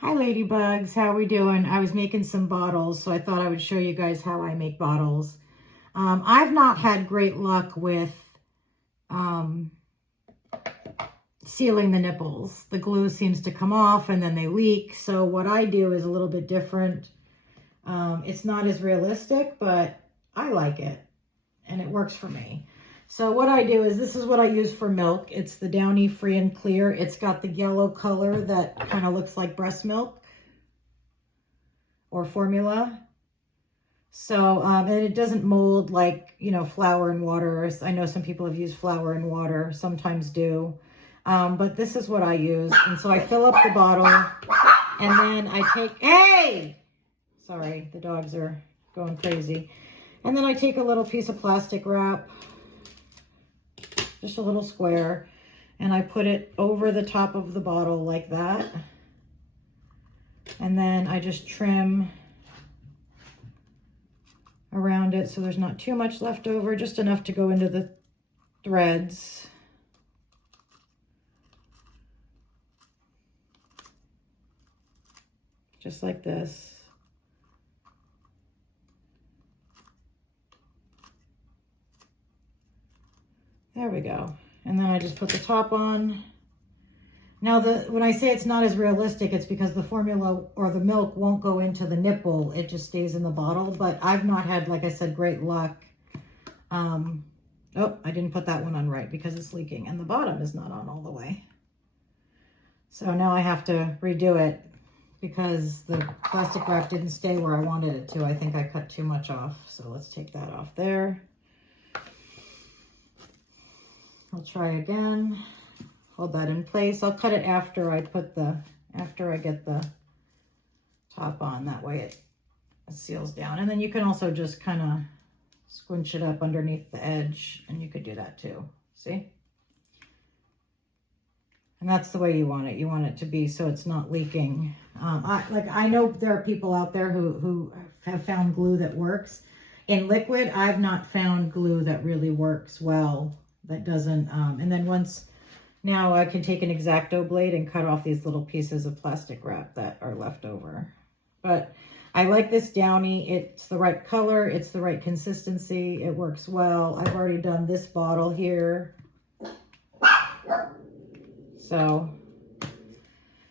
Hi ladybugs, how we doing? I was making some bottles, so I thought I would show you guys how I make bottles. I've not had great luck with sealing the nipples. The glue seems to come off and then they leak, so what I do is a little bit different. It's not as realistic, but I like it and it works for me. So what I do is, this is what I use for milk. It's the Downy Free and Clear. It's got the yellow color that kind of looks like breast milk or formula. So, and it doesn't mold like, you know, flour and water. I know some people have used flour and water, sometimes do. But this is what I use. And so I fill up the bottle and then I take, hey! Sorry, the dogs are going crazy. And then I take a little piece of plastic wrap, just a little square, and I put it over the top of the bottle like that. And then I just trim around it so there's not too much left over, just enough to go into the threads. Just like this. There we go. And then I just put the top on. Now, when I say it's not as realistic, it's because the formula or the milk won't go into the nipple. It just stays in the bottle. But I've not had, like I said, great luck. Oh, I didn't put that one on right because it's leaking. And the bottom is not on all the way. So now I have to redo it because the plastic wrap didn't stay where I wanted it to. I think I cut too much off. So let's take that off there. I'll try again. Hold that in place. I'll cut it after I get the top on. That way it seals down. And then you can also just kind of squinch it up underneath the edge, and you could do that too. See? And that's the way you want it. You want it to be so it's not leaking. I know there are people out there who have found glue that works. In liquid, I've not found glue that really works well. That doesn't, and then now I can take an X-Acto blade and cut off these little pieces of plastic wrap that are left over. But I like this Downy. It's the right color. It's the right consistency. It works well. I've already done this bottle here. So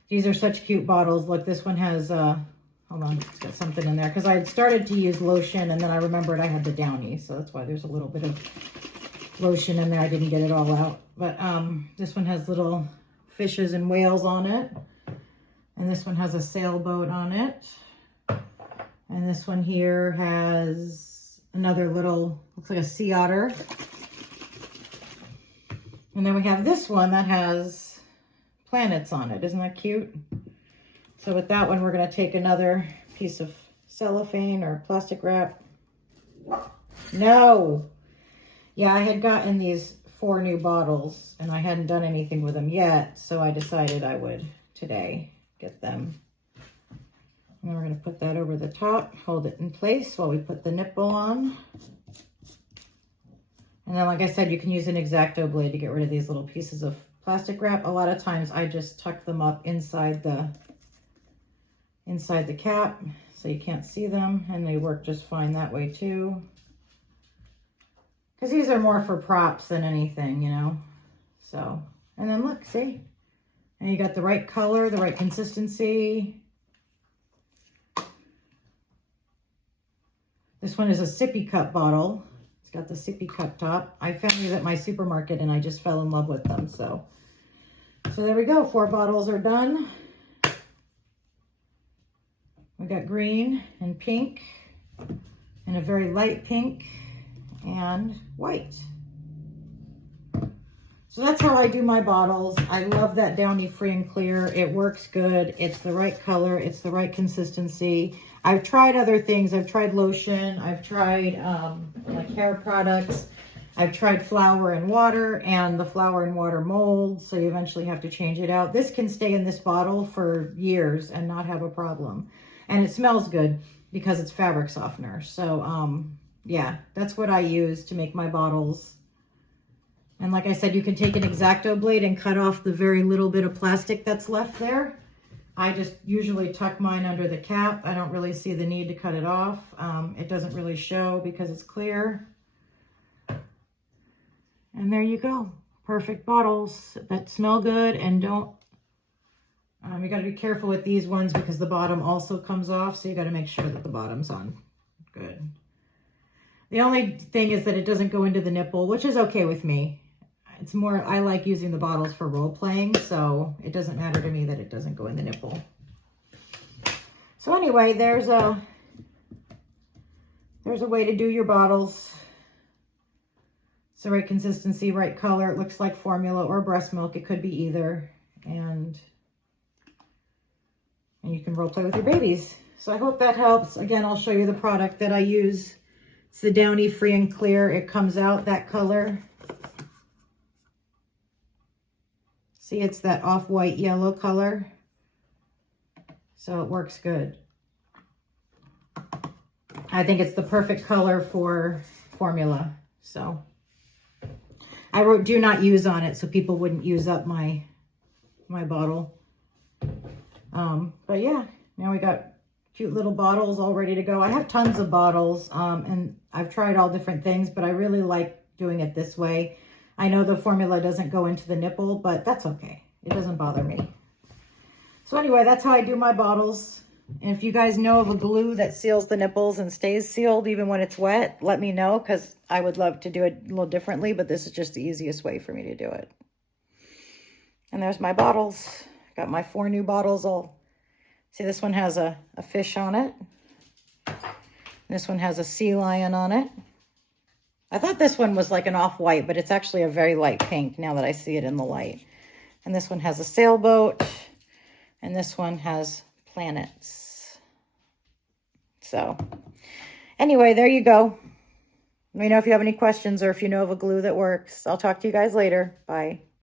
these are such cute bottles. Look, this one has, hold on, it's got something in there. Because I had started to use lotion and then I remembered I had the Downy. So that's why there's a little bit of lotion in there. I didn't get it all out, but this one has little fishes and whales on it, and this one has a sailboat on it, and this one here has another little, looks like a sea otter, and then we have this one that has planets on it. Isn't that cute? So with that one, we're going to take another piece of cellophane or plastic wrap. No. Yeah, I had gotten these 4 new bottles and I hadn't done anything with them yet, so I decided I would today get them. And we're going to put that over the top, hold it in place while we put the nipple on. And then, like I said, you can use an X-Acto blade to get rid of these little pieces of plastic wrap. A lot of times I just tuck them up inside the cap so you can't see them, and they work just fine that way too. Because these are more for props than anything, you know. So, and then look, see? And you got the right color, the right consistency. This one is a sippy cup bottle. It's got the sippy cup top. I found these at my supermarket and I just fell in love with them. So there we go. 4 bottles are done. We got green and pink and a very light pink and white. So that's how I do my bottles. I love that Downy Free and Clear. It works good. It's the right color. It's the right consistency. I've tried other things. I've tried lotion. I've tried like hair products. I've tried flour and water, and the flour and water molds, so you eventually have to change it out. This can stay in this bottle for years and not have a problem. And it smells good because it's fabric softener. So yeah, that's what I use to make my bottles. And like I said, you can take an X-Acto blade and cut off the very little bit of plastic that's left there. I just usually tuck mine under the cap. I don't really see the need to cut it off. It doesn't really show because it's clear. And there you go. Perfect bottles that smell good and don't, you got to be careful with these ones because the bottom also comes off. So you got to make sure that the bottom's on good. The only thing is that it doesn't go into the nipple, which is okay with me. It's more, I like using the bottles for role playing, so it doesn't matter to me that it doesn't go in the nipple. So anyway, there's a way to do your bottles. It's the right consistency, right color. It looks like formula or breast milk. It could be either. And you can role play with your babies. So I hope that helps. Again, I'll show you the product that I use. It's the Downy Free and Clear. It comes out that color. See, it's that off-white yellow color. So it works good. I think it's the perfect color for formula. So I wrote do not use on it so people wouldn't use up my bottle. But yeah, now we got cute little bottles all ready to go. I have tons of bottles and I've tried all different things, but I really like doing it this way. I know the formula doesn't go into the nipple, but that's okay. It doesn't bother me. So anyway, that's how I do my bottles. And if you guys know of a glue that seals the nipples and stays sealed even when it's wet, let me know because I would love to do it a little differently, but this is just the easiest way for me to do it. And there's my bottles. Got my 4 new bottles. See, this one has a fish on it. This one has a sea lion on it. I thought this one was like an off-white, but it's actually a very light pink now that I see it in the light. And this one has a sailboat. And this one has planets. So anyway, there you go. Let me know if you have any questions or if you know of a glue that works. I'll talk to you guys later. Bye.